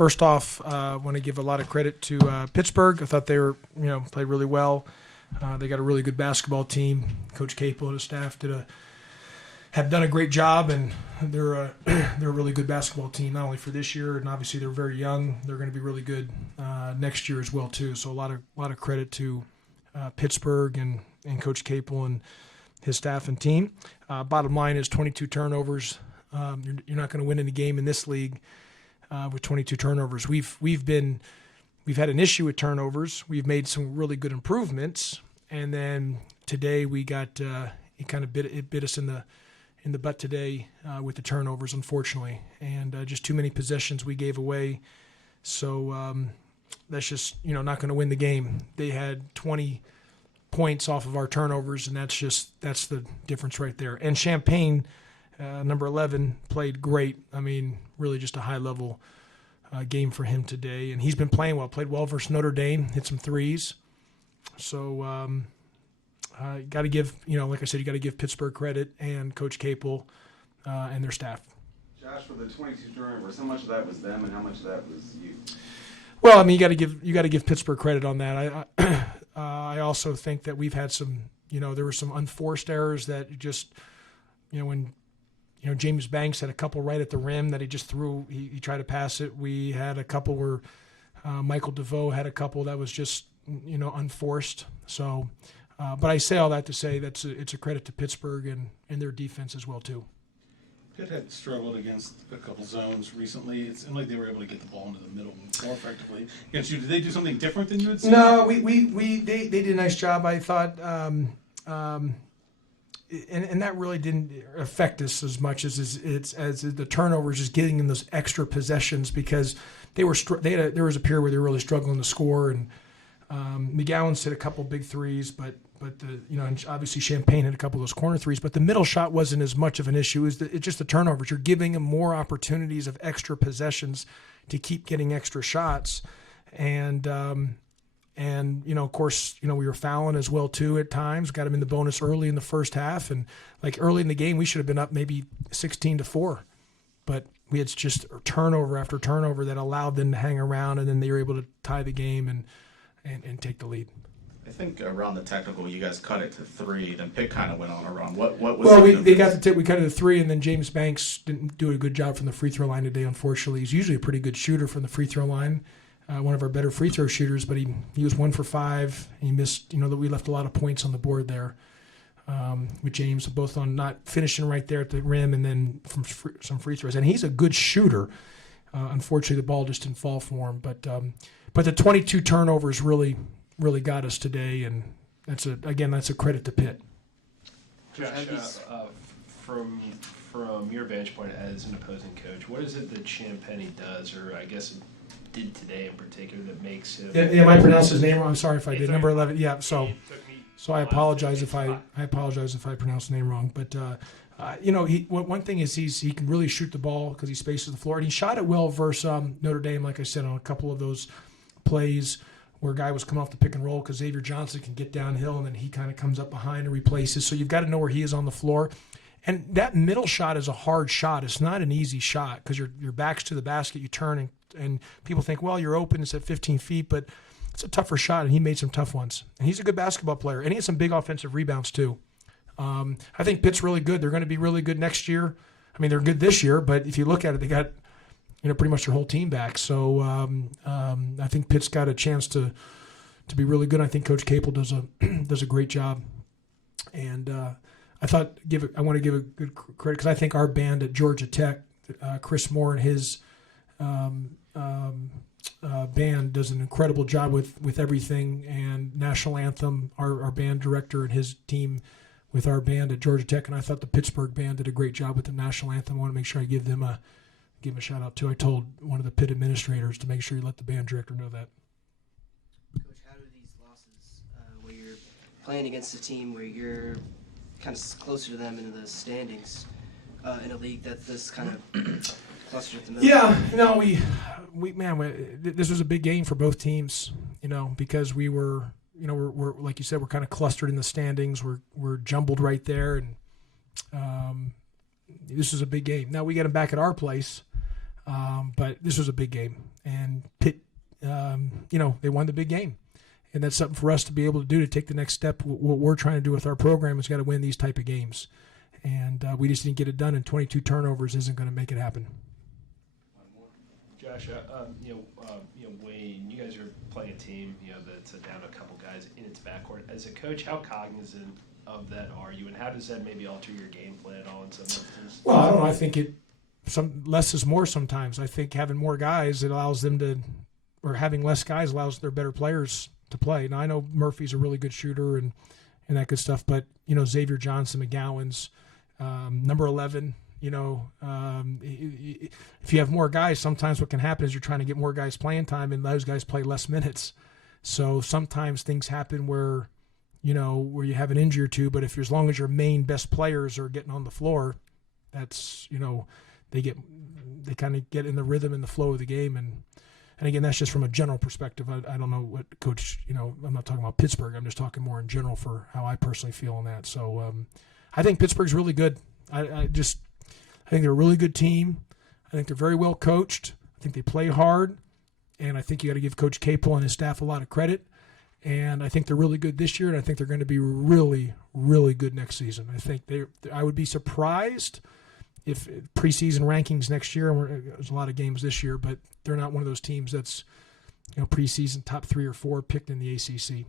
first off, I want to give a lot of credit to Pittsburgh. I thought they were, played really well. They got a really good basketball team. Coach Capel and his staff have done a great job, and they're a really good basketball team, not only for this year, and obviously they're very young. They're going to be really good next year as well too. So a lot of credit to Pittsburgh and Coach Capel and his staff and team. Bottom line is 22 turnovers. You're not going to win any game in this league with 22 turnovers. We've had an issue with turnovers. We've made some really good improvements, and then today we got it kind of bit us in the butt today with the turnovers, unfortunately, and just too many possessions we gave away. So that's just not going to win the game. They had 20 points off of our turnovers, and that's the difference right there. And Champagne, number 11, played great. I mean, really just a high level game for him today, and he's been playing well. Played well versus Notre Dame, hit some threes. So got to give, like I said, you got to give Pittsburgh credit and Coach Capel and their staff. Josh, for the 22 turnovers, how much of that was them and how much of that was you? Well, I mean, you got to give Pittsburgh credit on that. I also think that we've had some, there were some unforced errors that just, when James Banks had a couple right at the rim that he just threw. He tried to pass it. We had a couple where Michael DeVoe had a couple that was just unforced. So, but I say all that to say it's a credit to Pittsburgh and their defense as well too. Pitt had struggled against a couple zones recently. It seemed like they were able to get the ball into the middle more effectively against you. Did they do something different than you had seen? No, they did a nice job, I thought. And that really didn't affect us as much as the turnovers, just getting them those extra possessions, because there was a period where they were really struggling to score, and McGowan's hit a couple big threes, but and obviously Champagne hit a couple of those corner threes, but the middle shot wasn't as much of an issue. It's just the turnovers. You're giving them more opportunities of extra possessions to keep getting extra shots, and of course, we were fouling as well too at times. Got them in the bonus early in the first half, and like early in the game, we should have been up maybe 16-4, but we had just turnover after turnover that allowed them to hang around, and then they were able to tie the game and take the lead. I think around the technical, you guys cut it to 3. Then Pitt kind of went on a run. What was? Well, we cut it to 3, and then James Banks didn't do a good job from the free throw line today. Unfortunately, he's usually a pretty good shooter from the free throw line. One of our better free throw shooters, but he was 1 for 5. And he missed. That we left a lot of points on the board there with James, both on not finishing right there at the rim, and then from some free throws. And he's a good shooter. Unfortunately, the ball just didn't fall for him. But the 22 turnovers really got us today, and that's a credit to Pitt. Josh, from your vantage point as an opposing coach, what is it that Champagne does, or I guess it did today in particular, that makes him? Yeah, I pronounced his name wrong. I'm sorry if I did. Number 11. Yeah. So I apologize if I pronounced the name wrong. But one thing is he can really shoot the ball because he spaces the floor, and he shot it well versus Notre Dame. Like I said, on a couple of those plays where a guy was coming off the pick and roll, because Xavier Johnson can get downhill, and then he kind of comes up behind and replaces. So you've got to know where he is on the floor. And that middle shot is a hard shot. It's not an easy shot because your back's to the basket. You turn, and people think, well, you're open. It's at 15 feet. But it's a tougher shot, and he made some tough ones. And he's a good basketball player. And he has some big offensive rebounds too. I think Pitt's really good. They're going to be really good next year. I mean, they're good this year, but if you look at it, they got pretty much their whole team back. So I think Pitt's got a chance to be really good. I think Coach Capel does a great job, and I want to give a good credit because I think our band at Georgia Tech, Chris Moore and his band does an incredible job with everything, and national anthem. Our band director and his team with our band at Georgia Tech, and I thought the Pittsburgh band did a great job with the national anthem. I want to make sure I give them a shout out too. I told one of the Pitt administrators to make sure you let the band director know that. Coach, how do these losses, where you're playing against a team where you're kind of closer to them in the standings, in a league that's this kind of clustered at the middle? Yeah, this was a big game for both teams, because we were, we're like you said, we're kind of clustered in the standings. We're jumbled right there, and this was a big game. Now we got them back at our place. But this was a big game, and Pitt, they won the big game. And that's something for us to be able to do to take the next step. What we're trying to do with our program is got to win these type of games. And we just didn't get it done, and 22 turnovers isn't going to make it happen. Josh, Wayne, you guys are playing a team, that's down a couple guys in its backcourt. As a coach, how cognizant of that are you, and how does that maybe alter your game plan at all in some instances? Well, I don't know. I think less is more sometimes. I think having more guys, it allows them to, or having less guys allows their better players to play. Now, I know Murphy's a really good shooter and that good stuff, but, Xavier Johnson, McGowan's, number 11, if you have more guys, sometimes what can happen is you're trying to get more guys playing time and those guys play less minutes. So sometimes things happen where you have an injury or two, but as long as your main best players are getting on the floor, that's, they kind of get in the rhythm and the flow of the game. And again, that's just from a general perspective. I don't know what coach, I'm not talking about Pittsburgh. I'm just talking more in general for how I personally feel on that. So I think Pittsburgh's really good. I think they're a really good team. I think they're very well coached. I think they play hard. And I think you got to give Coach Capel and his staff a lot of credit. And I think they're really good this year, and I think they're going to be really, really good next season. I think I would be surprised if preseason rankings next year, and there's a lot of games this year, but they're not one of those teams that's preseason top 3 or 4 picked in the ACC.